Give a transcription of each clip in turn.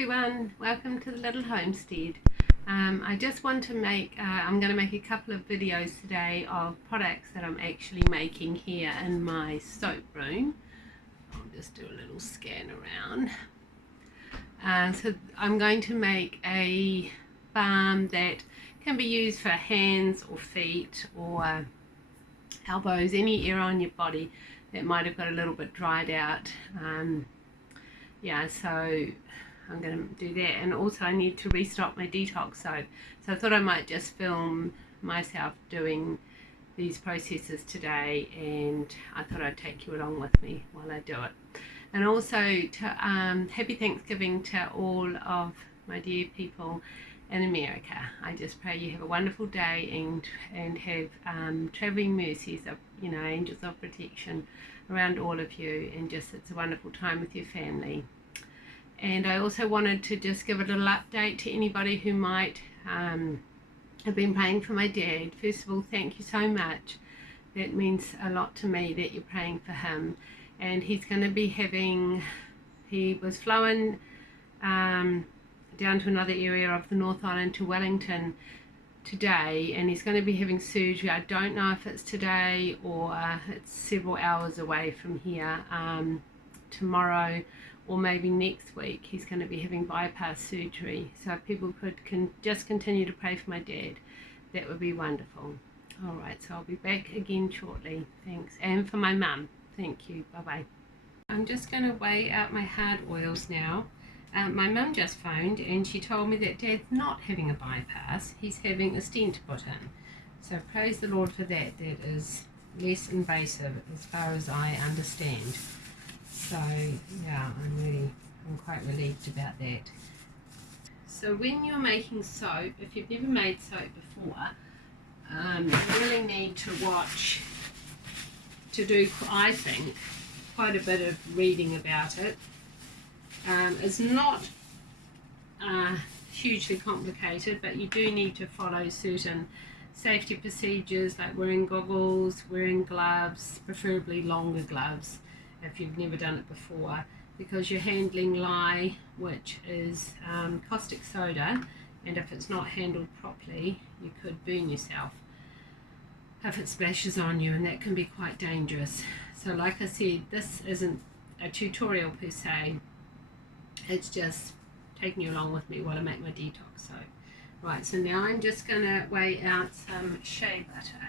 everyone, welcome to the little homestead. I just want to make, I'm going to make a couple of videos today of products that I'm actually making here in my soap room. I'll just do a little scan around. So I'm going to make a balm that can be used for hands or feet or elbows, any area on your body that might have got a little bit dried out. So I'm going to do that, and also I need to restock my Detox soap, so I thought I might just film myself doing these processes today, and I thought I'd take you along with me while I do it. And also to happy Thanksgiving to all of my dear people in America. I just pray you have a wonderful day and have travelling mercies of, angels of protection around all of you, and just it's a wonderful time with your family. And I also wanted to just give a little update to anybody who might have been praying for my dad. First of all, thank you so much. That means a lot to me that you're praying for him. And he's going to be he was flown down to another area of the North Island to Wellington today, and he's going to be having surgery. I don't know if it's today or it's several hours away from here, tomorrow or maybe next week. He's going to be having bypass surgery, so if people can just continue to pray for my dad, that would be wonderful. Alright, so I'll be back again shortly. Thanks. And for my mum, thank you. Bye bye. I'm just going to weigh out my hard oils now. My mum just phoned and she told me that Dad's not having a bypass, he's having a stent put in. So praise the Lord for that. That is less invasive as far as I understand. So yeah, I'm quite relieved about that. So when you're making soap, if you've never made soap before, you really need to do, I think, quite a bit of reading about it. It's not hugely complicated, but you do need to follow certain safety procedures, like wearing goggles, wearing gloves, preferably longer gloves if you've never done it before, because you're handling lye, which is caustic soda, and if it's not handled properly you could burn yourself if it splashes on you, and that can be quite dangerous. So like I said, this isn't a tutorial per se, it's just taking you along with me while I make my detox soap. Right, so now I'm just going to weigh out some shea butter.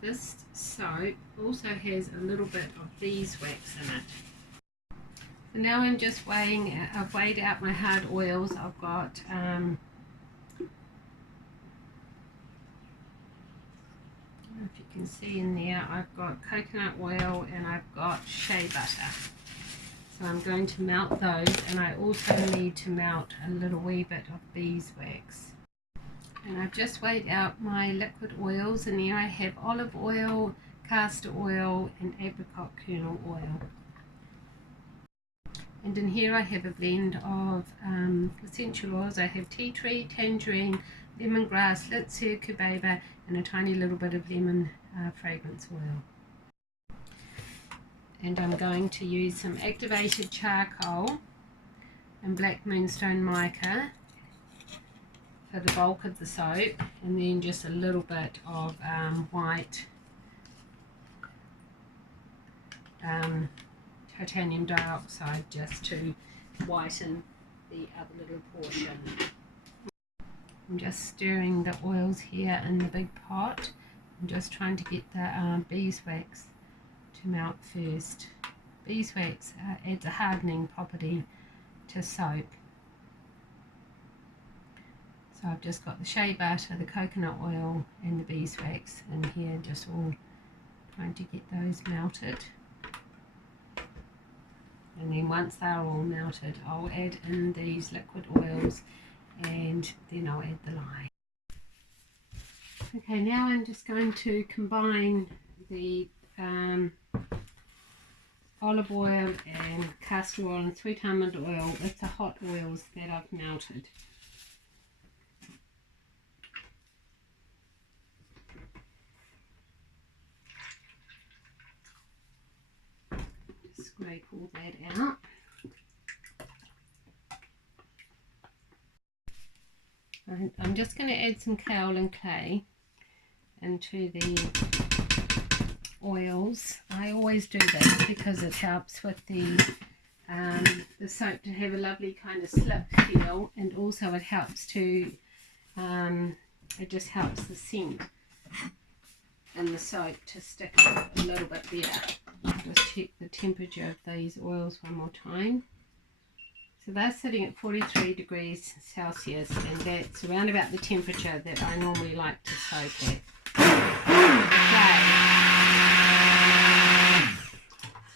This soap also has a little bit of beeswax in it. So now I'm just I've weighed out my hard oils. I've got if you can see in there, I've got coconut oil and I've got shea butter. So I'm going to melt those, and I also need to melt a little wee bit of beeswax. And I've just weighed out my liquid oils, and here I have olive oil, castor oil and apricot kernel oil. And in here I have a blend of essential oils. I have tea tree, tangerine, lemongrass, litsia, cubeba, and a tiny little bit of lemon fragrance oil. And I'm going to use some activated charcoal and black moonstone mica for the bulk of the soap, and then just a little bit of white titanium dioxide just to whiten the other little portion. I'm just stirring the oils here in the big pot. I'm just trying to get the beeswax to melt first. Beeswax adds a hardening property to soap. So I've just got the shea butter, the coconut oil and the beeswax in here, just all trying to get those melted. And then once they're all melted, I'll add in these liquid oils, and then I'll add the lye. Okay, now I'm just going to combine the olive oil and castor oil and sweet almond oil with the hot oils that I've melted. Scrape all that out. And I'm just going to add some kaolin clay into the oils. I always do this because it helps with the soap to have a lovely kind of slip feel, and also it helps to it just helps the scent and the soap to stick a little bit better. Just check the temperature of these oils one more time. So they're sitting at 43 degrees Celsius, and that's around about the temperature that I normally like to soak at.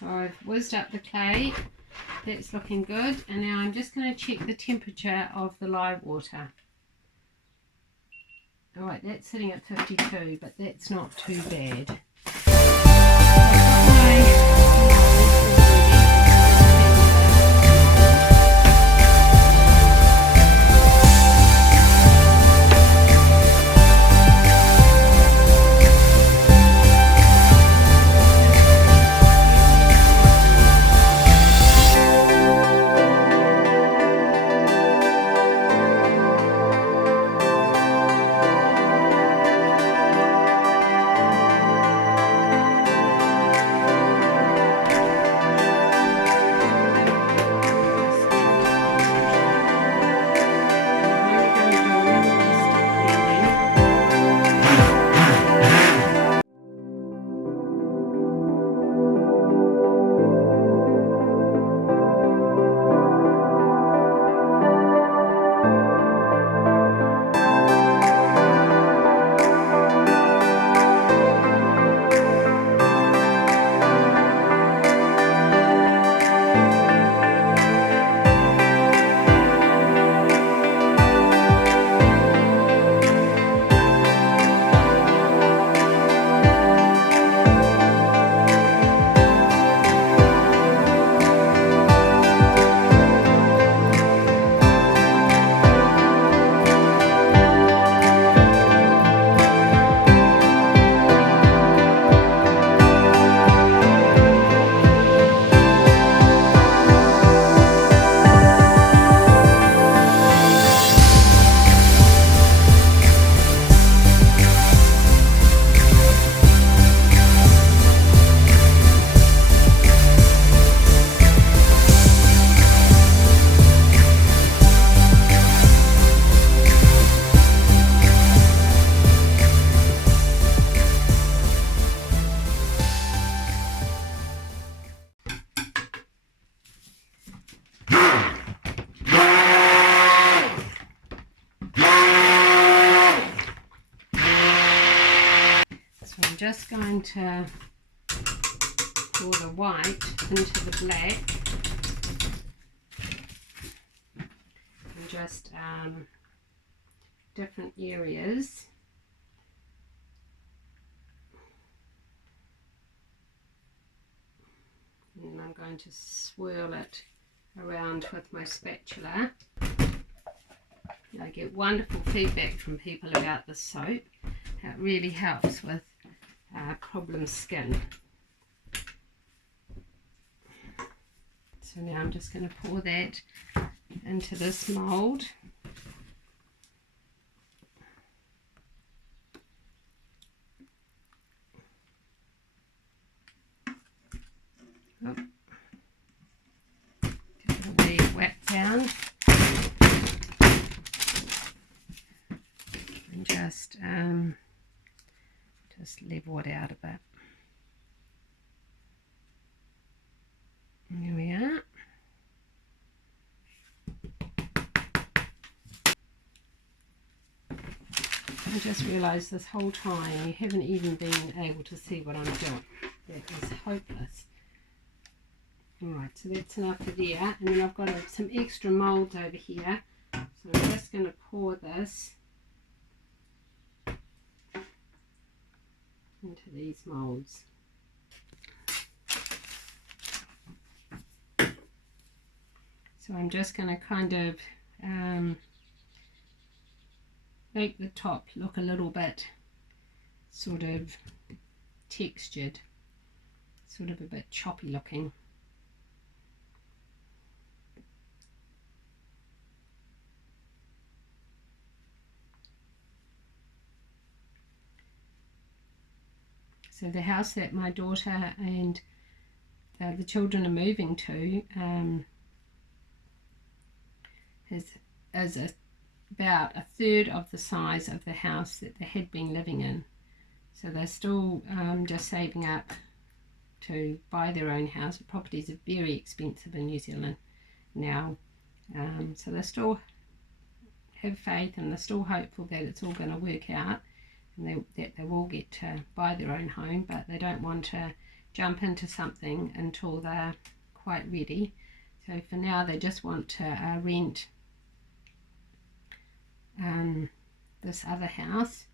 So I've whizzed up the clay. That's looking good, and now I'm just going to check the temperature of the live water. Alright, that's sitting at 52, but that's not too bad. I'm just going to pour the white into the black and just different areas. And I'm going to swirl it around with my spatula. I get wonderful feedback from people about this soap. It really helps with problem skin. So now I'm just going to pour that into this mould. Oh. Definitely wet down. And just level it out a bit. There we are. I just realised this whole time you haven't even been able to see what I'm doing. That is hopeless. Alright, so that's enough of there. And then I've got some extra moulds over here. So I'm just going to pour this into these moulds. So I'm just going to kind of make the top look a little bit sort of textured, sort of a bit choppy looking. So the house that my daughter and the children are moving to is about a third of the size of the house that they had been living in. So they're still just saving up to buy their own house. Properties are very expensive in New Zealand now, so they still have faith and they're still hopeful that it's all going to work out and that they will get to buy their own home, but they don't want to jump into something until they're quite ready. So for now they just want to rent this other house,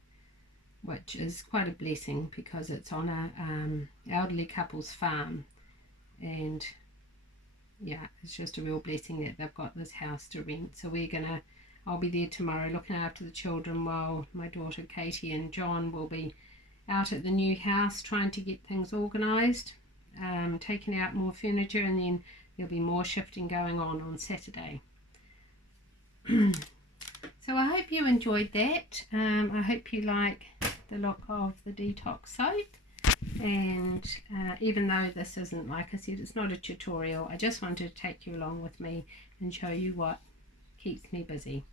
which is quite a blessing because it's on a elderly couple's farm, and yeah, it's just a real blessing that they've got this house to rent. So I'll be there tomorrow looking after the children while my daughter Katie and John will be out at the new house trying to get things organised, taking out more furniture, and then there'll be more shifting going on Saturday. So I hope you enjoyed that. I hope you like the look of the Detox soap, and even though this isn't, like I said, it's not a tutorial, I just wanted to take you along with me and show you what keeps me busy.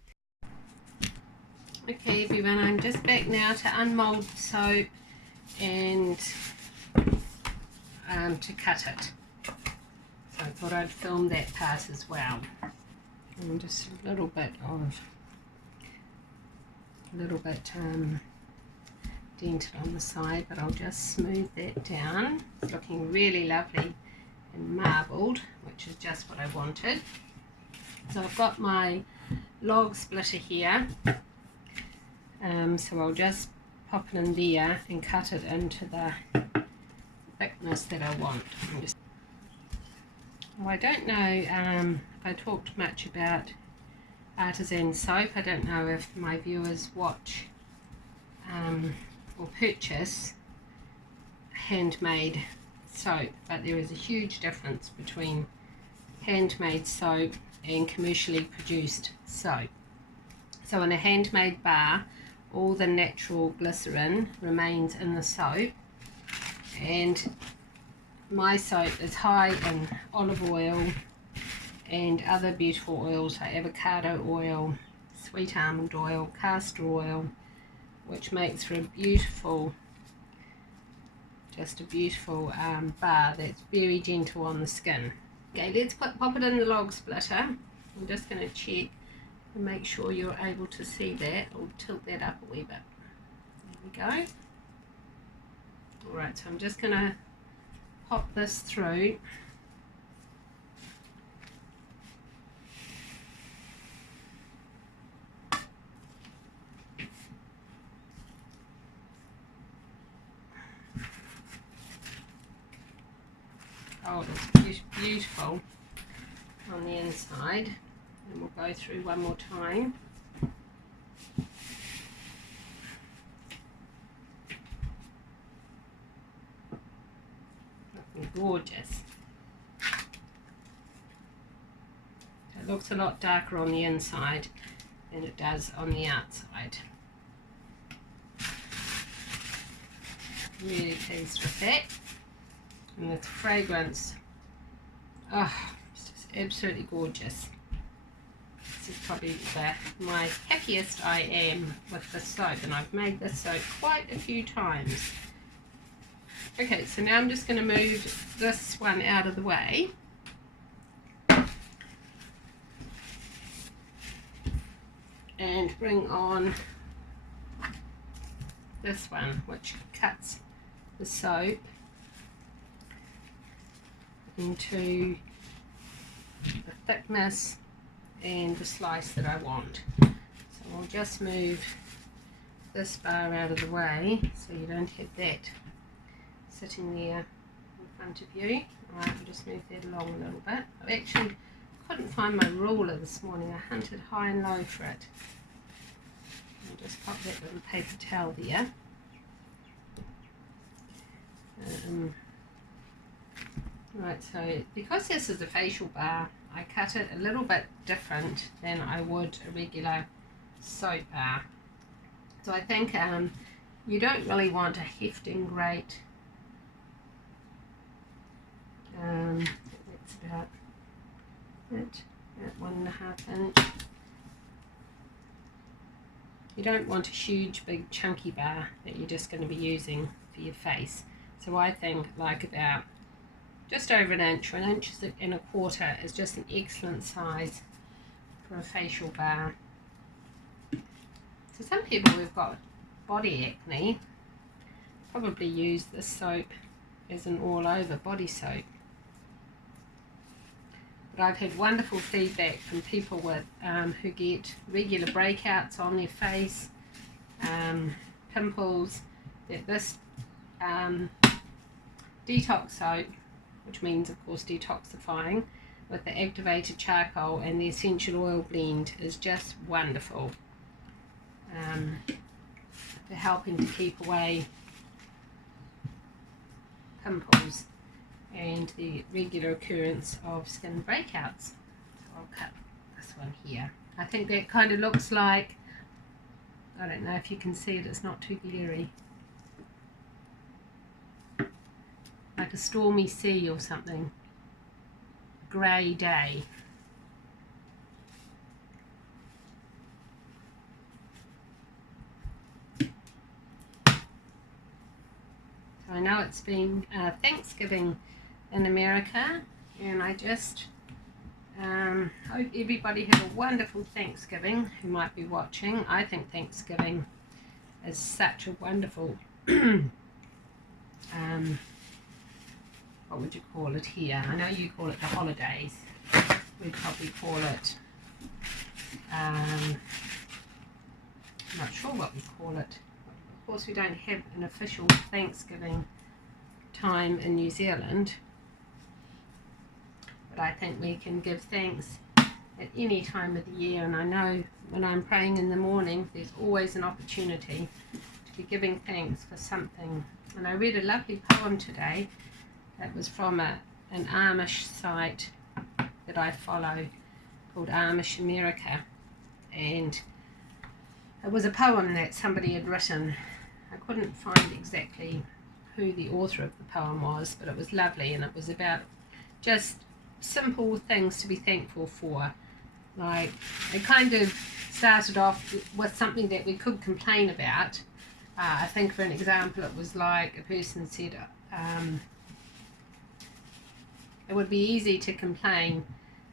Okay everyone, I'm just back now to unmold the soap and to cut it. So I thought I'd film that part as well. And just a little bit dented on the side, but I'll just smooth that down. It's looking really lovely and marbled, which is just what I wanted. So I've got my log splitter here, so I'll just pop it in there and cut it into the thickness that I want. Well, I don't know if I talked much about artisan soap. I don't know if my viewers watch or purchase handmade soap, but there is a huge difference between handmade soap and commercially produced soap. So in a handmade bar, all the natural glycerin remains in the soap, and my soap is high in olive oil and other beautiful oils like avocado oil, sweet almond oil, castor oil, which makes for a beautiful, just a beautiful bar that's very gentle on the skin. Okay, let's pop it in the log splitter. I'm just going to check and make sure you're able to see that. I'll tilt that up a wee bit. There we go. Alright, so I'm just going to pop this through. Oh, it's beautiful on the inside, and we'll go through one more time. Looking gorgeous. It looks a lot darker on the inside than it does on the outside. Really pleased with that. And the fragrance, oh, it's just absolutely gorgeous. This is probably my happiest I am with this soap, and I've made this soap quite a few times. Okay, so now I'm just going to move this one out of the way. And bring on this one, which cuts the soap into the thickness and the slice that I want. So I'll just move this bar out of the way so you don't have that sitting there in front of you. Alright, I'll just move that along a little bit. I actually couldn't find my ruler this morning. I hunted high and low for it. I'll just pop that little paper towel there. Right, so because this is a facial bar, I cut it a little bit different than I would a regular soap bar. So I think you don't really want a hefting grate at 1.5 inch. You don't want a huge big chunky bar that you're just going to be using for your face. So I think like about just over an inch or 1.25 inches is just an excellent size for a facial bar. So some people who've got body acne probably use this soap as an all over body soap. But I've had wonderful feedback from people with who get regular breakouts on their face, pimples, that this detox soap, which means of course detoxifying, with the activated charcoal and the essential oil blend is just wonderful for helping to keep away pimples and the regular occurrence of skin breakouts. So I'll cut this one here. I think that kind of looks like, I don't know if you can see it, it's not too glary, like a stormy sea or something, grey day. So I know it's been Thanksgiving in America, and I just hope everybody had a wonderful Thanksgiving who might be watching. I think Thanksgiving is such a wonderful what would you call it here? I know you call it the holidays. We'd probably call it I'm not sure what we call it. Of course we don't have an official Thanksgiving time in New Zealand, but I think we can give thanks at any time of the year, and I know when I'm praying in the morning there's always an opportunity to be giving thanks for something. And I read a lovely poem today that was from an Amish site that I follow called Amish America, and it was a poem that somebody had written. I couldn't find exactly who the author of the poem was, but it was lovely, and it was about just simple things to be thankful for. Like, it kind of started off with something that we could complain about. I think for an example it was like a person said it would be easy to complain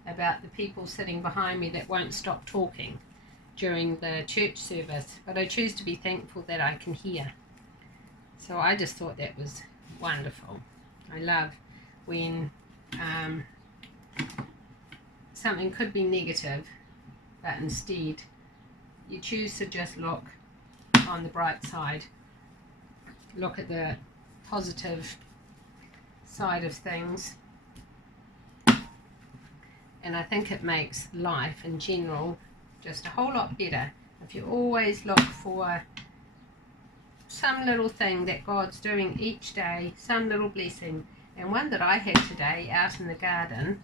about the people sitting behind me that won't stop talking during the church service, but I choose to be thankful that I can hear. So I just thought that was wonderful. I love when something could be negative, but instead you choose to just look on the bright side, look at the positive side of things, and I think it makes life in general just a whole lot better if you always look for some little thing that God's doing each day, some little blessing. And one that I had today out in the garden,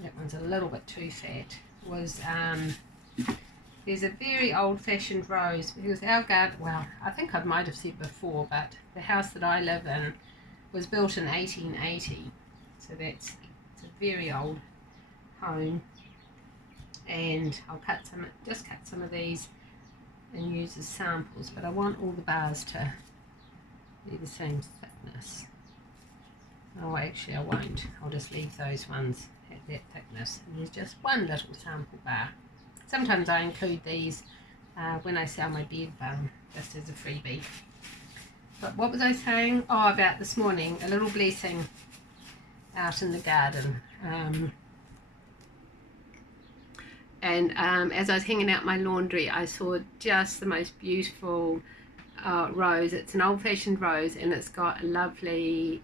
that one's a little bit too fat, was there's a very old-fashioned rose, because our garden, well, I think I might have said before, but the house that I live in was built in 1880, so it's a very old home. And I'll just cut some of these and use as samples, but I want all the bars to be the same thickness. Oh, actually I won't, I'll just leave those ones at that thickness. And there's just one little sample bar. Sometimes I include these when I sell my bed balm, just as a freebie. But what was I saying? Oh, about this morning, a little blessing out in the garden. As I was hanging out my laundry, I saw just the most beautiful rose. It's an old-fashioned rose, and it's got a lovely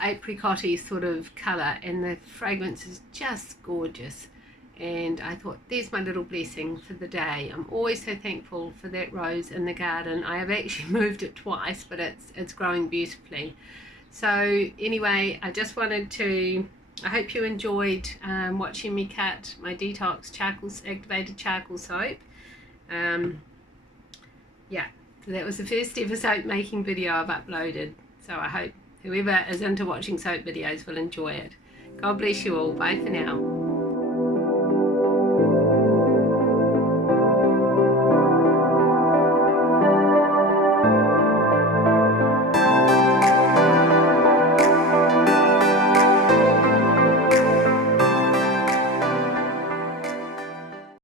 apricot-y sort of colour, and the fragrance is just gorgeous. And I thought, there's my little blessing for the day. I'm always so thankful for that rose in the garden. I have actually moved it twice, but it's growing beautifully. So anyway, I just wanted to, I hope you enjoyed watching me cut my Detox activated charcoal soap. Yeah, so that was the first ever soap making video I've uploaded. So I hope whoever is into watching soap videos will enjoy it. God bless you all. Bye for now.